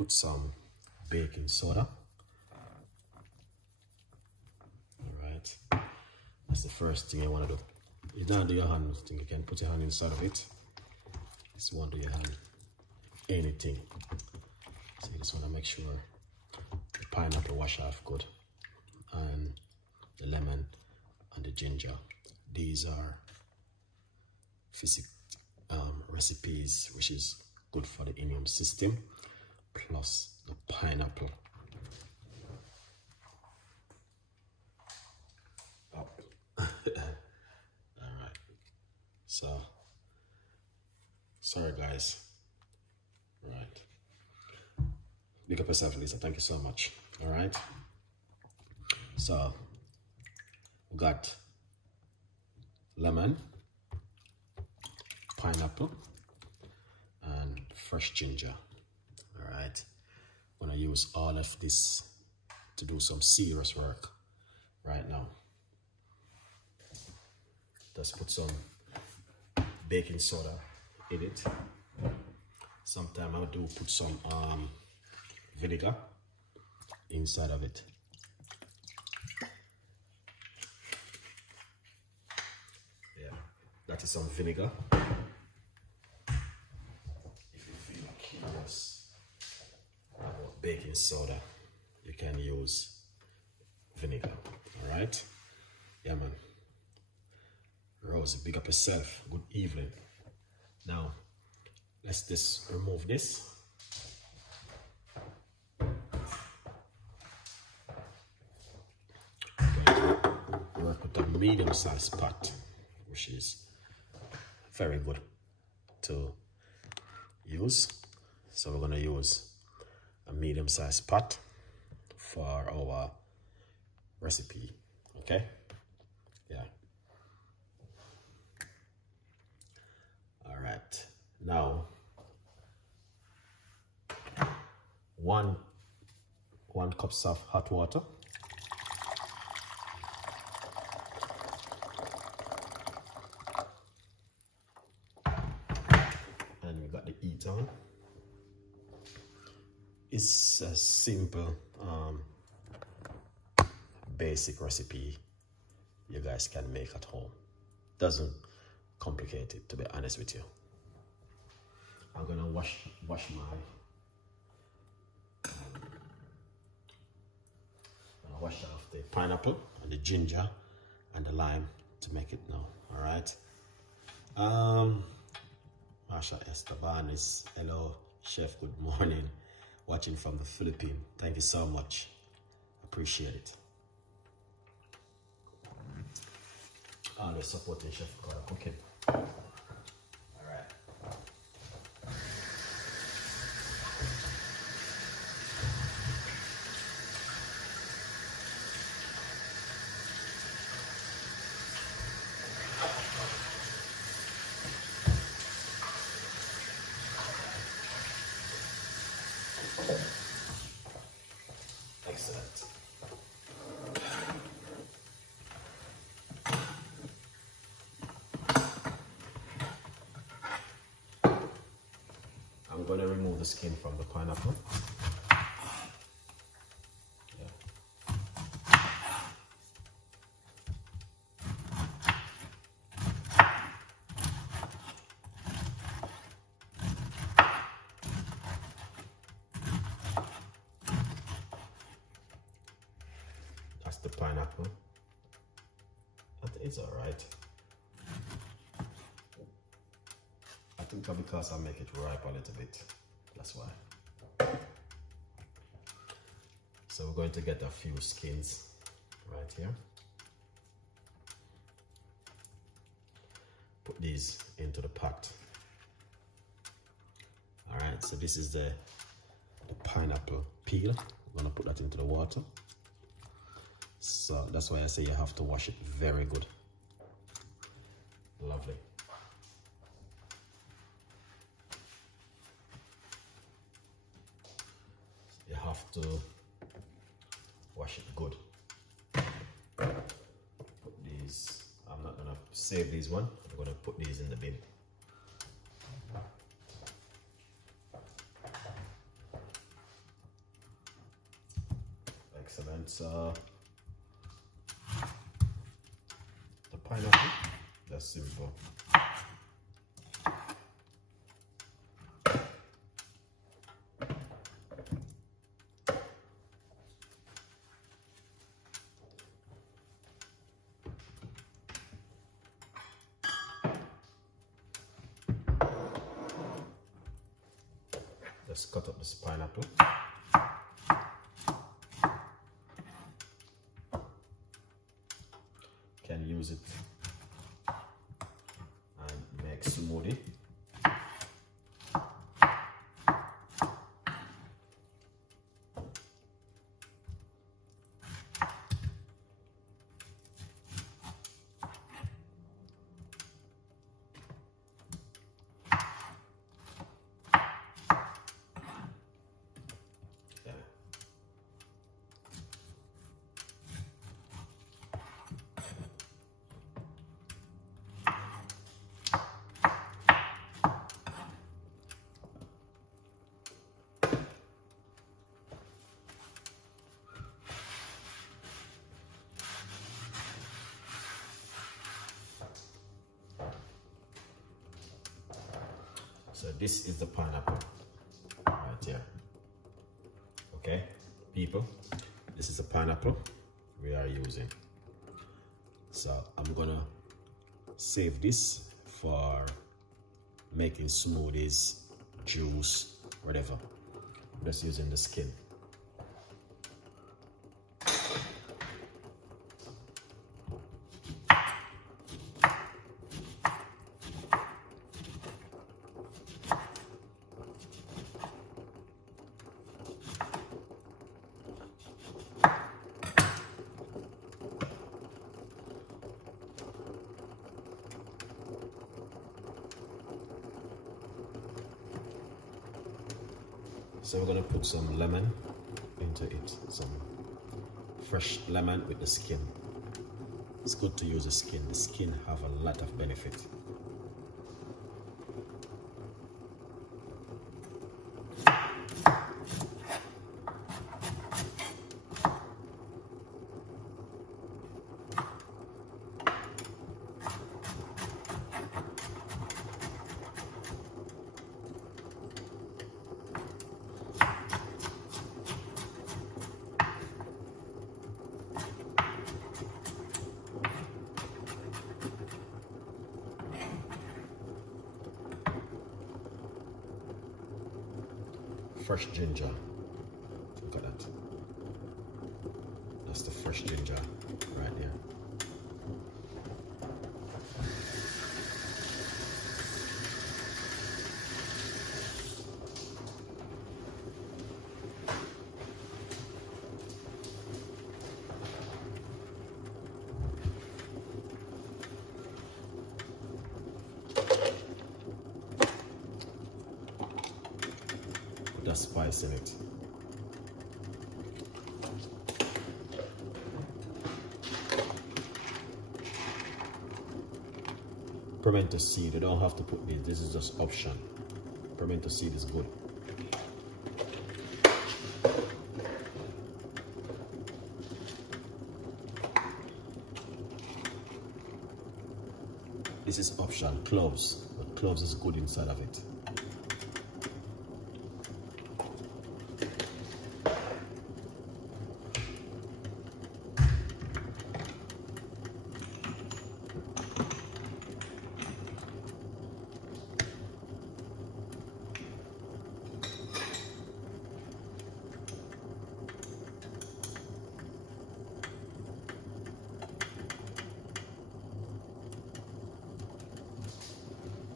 put some baking soda. Alright, that's the first thing you want to do. You don't do your hand thing, you can put your hand inside of it. Just want to do your hand anything. So you just want to make sure the pineapple wash off good, and the lemon and the ginger. These are recipes which is good for the immune system, plus the pineapple. Oh. Alright, so sorry guys. Right, big up yourself, Lisa, thank you so much. Alright, so we got lemon, pineapple, and fresh ginger. All right, I'm gonna use all of this to do some serious work right now. Just put some baking soda in it. Sometimes I do put some vinegar inside of it. Yeah, that is some vinegar. If you feel curious about baking soda, you can use vinegar. All right, yeah man. Rose, big up yourself. Good evening. Now let's just remove this. Work with a medium-sized pot, which is very good to use. So we're going to use a medium-sized pot for our recipe. Okay? Yeah. All right. Now, one cups of hot water. And we got the heat on. It's a simple, basic recipe you guys can make at home. Doesn't complicate it, to be honest with you. I'm gonna wash my wash off the pineapple and the ginger and the lime to make it now. All right. Marsha Esteban is hello chef, good morning, watching from the Philippines. Thank you so much, appreciate it. Always supporting Chef Ricardo cooking. All right. Excellent. I'm going to remove the skin from the pineapple. That's the pineapple. It's all right. I think because I make it ripe a little bit, that's why. So we're going to get a few skins right here. Put these into the pot. All right, so this is the pineapple peel. We're gonna put that into the water. So that's why I say you have to wash it very good. Lovely. You have to wash it good. Put these, I'm not gonna save these one, I'm gonna put these in the bin. Excellent. So the pineapple, that's simple. Let's cut up this pineapple. Can use it and make smoothie. So this is the pineapple right here. Okay, people, this is the pineapple we are using. So I'm gonna save this for making smoothies, juice, whatever. I'm just using the skin. So we're gonna put some lemon into it, some fresh lemon with the skin. It's good to use the skin. The skin have a lot of benefit. Fresh ginger. Look at that. That's the fresh ginger right there. Put a spice in it. Pimento seed, you don't have to put this is just option. Pimento seed is good. This is option, cloves, but cloves is good inside of it.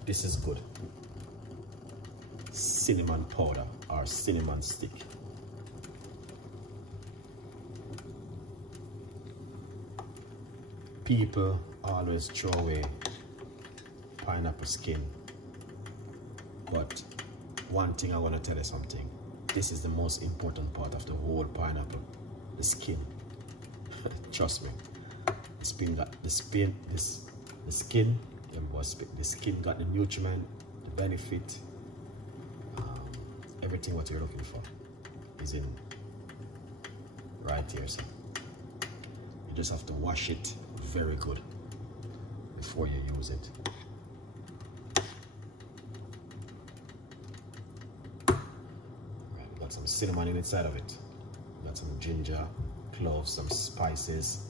This is good. Cinnamon powder or cinnamon stick. People always throw away pineapple skin, but one thing I want to tell you something. This is the most important part of the whole pineapple, the skin. Trust me. The skin got the skin. The skin got the nutriment, the benefit, everything what you're looking for is in right here. So you just have to wash it very good before you use it. Right, we got some cinnamon inside of it. We got some ginger, cloves, some spices.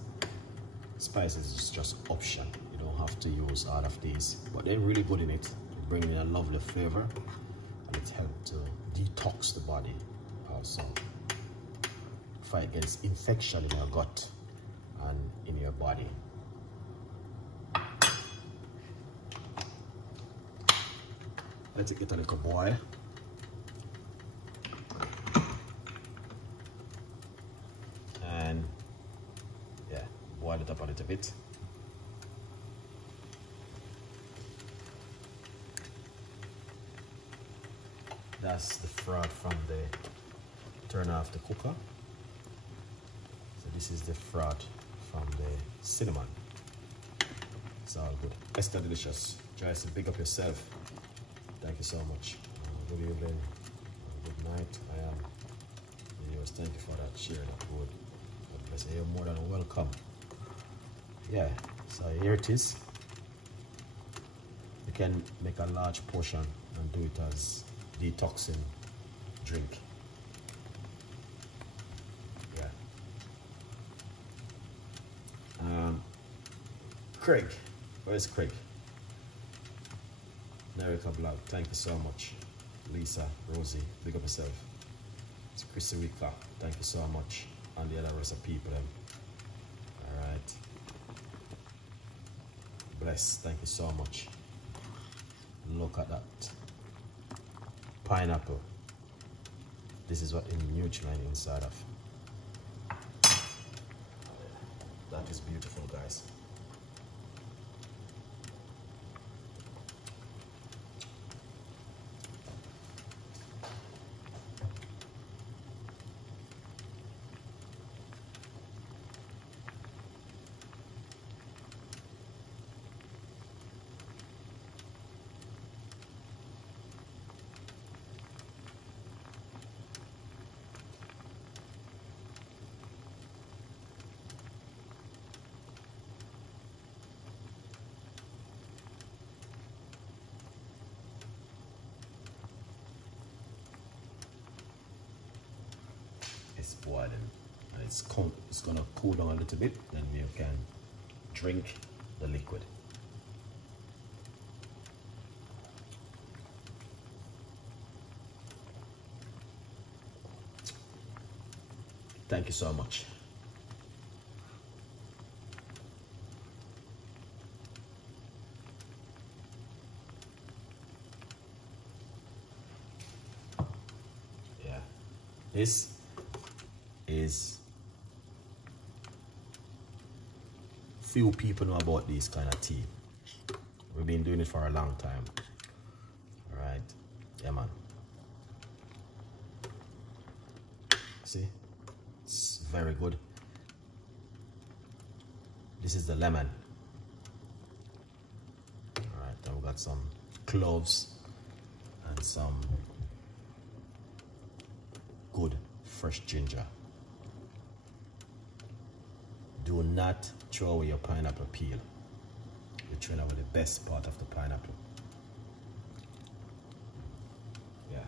Spices is just option. You don't have to use all of these, but they're really good in it. They bring in a lovely flavor, and it helps to detox the body also. Fight against infection in your gut and in your body. Let it get a little boil. And yeah, boil it up a little bit. That's the froth from the turn off the cooker. So this is the froth from the cinnamon. It's all good. Extra delicious. Try to big up yourself. Thank you so much. Good evening. Good night. I am yours. Thank you for that share. That good. God bless you. You're more than welcome. Yeah. So here it is. You can make a large portion and do it as detoxing drink. Yeah. Craig. Where's Craig? Erica Blog, thank you so much. Lisa, Rosie, big up yourself. It's Chrissy Rica, thank you so much. And the other rest of people. Alright. Bless, thank you so much. Look at that. Pineapple. This is what the nutrient inside of. That is beautiful, guys. It's boiling and it's gonna cool down a little bit, then you can drink the liquid. Thank you so much. Yeah, this is, few people know about this kind of tea. We've been doing it for a long time. All right, yeah, man. See, it's very good. This is the lemon. All right, then we got some cloves and some good fresh ginger. Do not throw away your pineapple peel. You throw away the best part of the pineapple. Yeah.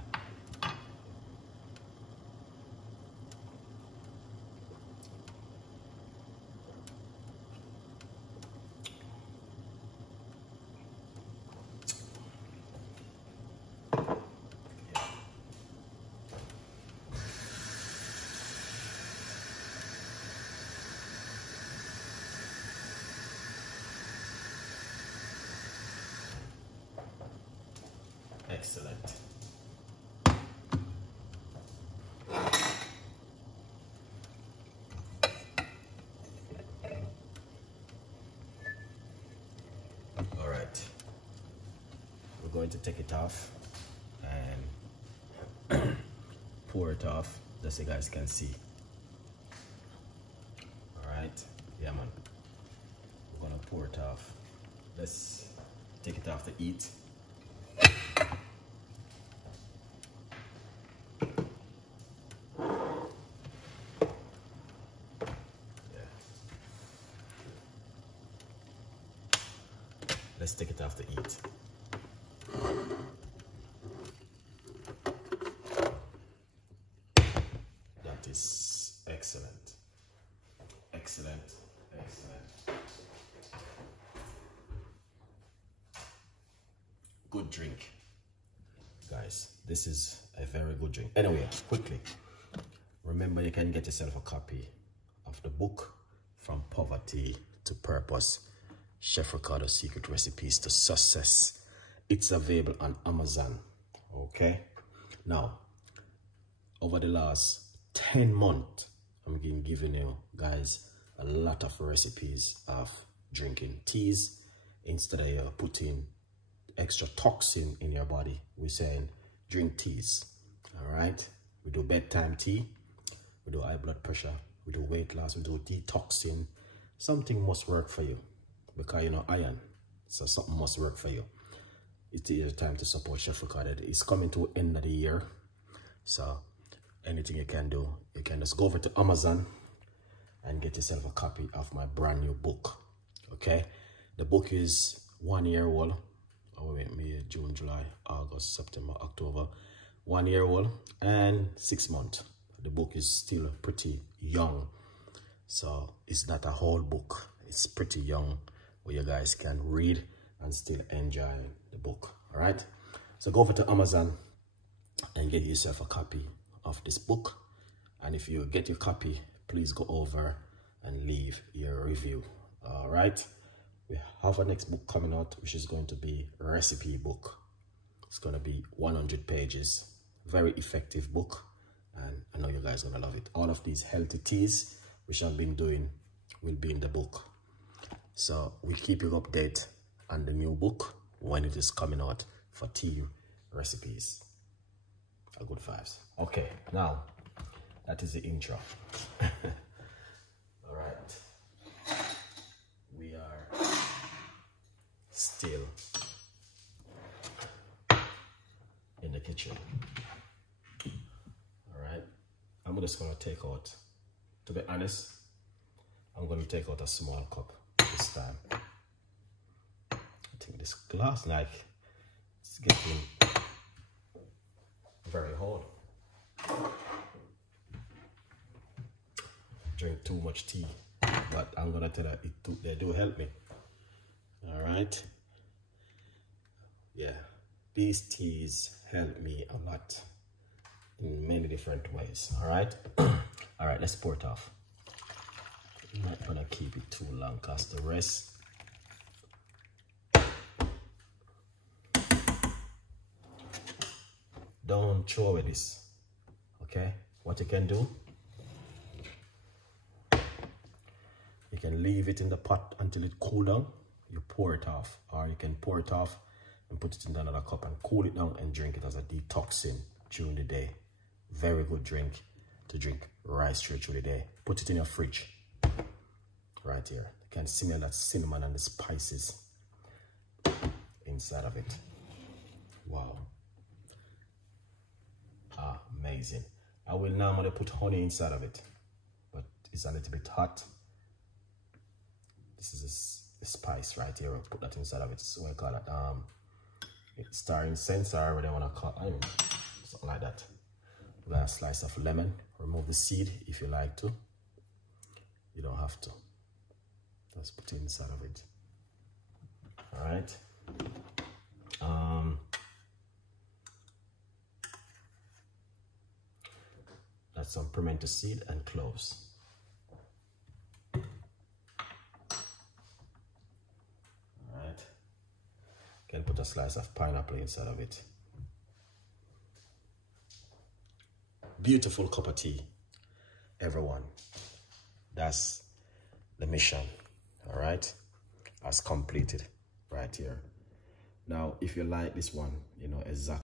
Excellent. All right. We're going to take it off and pour it off just so you guys can see. All right. Yeah, man. We're gonna pour it off. Let's take it off to eat. let's take it off the heat. That is excellent. Excellent, excellent. Good drink. Guys, this is a very good drink. Anyway, quickly, remember you can get yourself a copy of the book From Poverty to Purpose, Chef Ricardo's Secret Recipes to Success. It's available on Amazon. Okay, now over the last 10 months I'm giving you guys a lot of recipes of drinking teas. Instead of putting extra toxin in your body, we're saying drink teas. All right, we do bedtime tea, we do high blood pressure, we do weight loss, we do detoxing. Something must work for you, because you know iron, so something must work for you. It is time to support Chef Ricardo. It's coming to the end of the year, so anything you can do, you can just go over to Amazon and get yourself a copy of my brand new book. Okay, the book is 1 year old. Oh wait, May, June, July, August, September, October. 1 year old and 6 months. The book is still pretty young, so it's not a whole book. It's pretty young, where you guys can read and still enjoy the book. All right, so go over to Amazon and get yourself a copy of this book. And if you get your copy, please go over and leave your review. All right, we have our next book coming out, which is going to be a recipe book. It's going to be 100 pages, very effective book, and I know you guys are going to love it. All of these healthy teas which I've been doing will be in the book, so we keep you updated on the new book when it is coming out for tea recipes. A good vibes. Okay, now that is the intro. All right, we are still in the kitchen. All right, I'm just gonna take out, to be honest, I'm gonna take out a small cup this time. I think this glass, like, it's getting very hard. Drink too much tea, but I'm gonna tell you, they do help me. All right, yeah, these teas help me a lot in many different ways. All right. All right, let's pour it off. I'm not gonna keep it too long, cause the rest, don't throw away this. Okay, what you can do, you can leave it in the pot until it cools down. You pour it off, or you can pour it off and put it in another cup and cool it down and drink it as a detoxing during the day. Very good drink to drink right straight through the day. Put it in your fridge right here. You can smell that cinnamon and the spices inside of it. Wow, amazing. I will normally put honey inside of it, but it's a little bit hot. This is a spice right here. I'll put that inside of it. So I call it star incense, or whatever I want to call it, something like that. We're gonna slice of lemon. Remove the seed if you like to. You don't have to. Just put it inside of it. All right. That's some pimento seed and cloves. All right. Can put a slice of pineapple inside of it. Beautiful cup of tea, everyone. That's the mission. All right, as completed right here. Now, if you like this one, you know exactly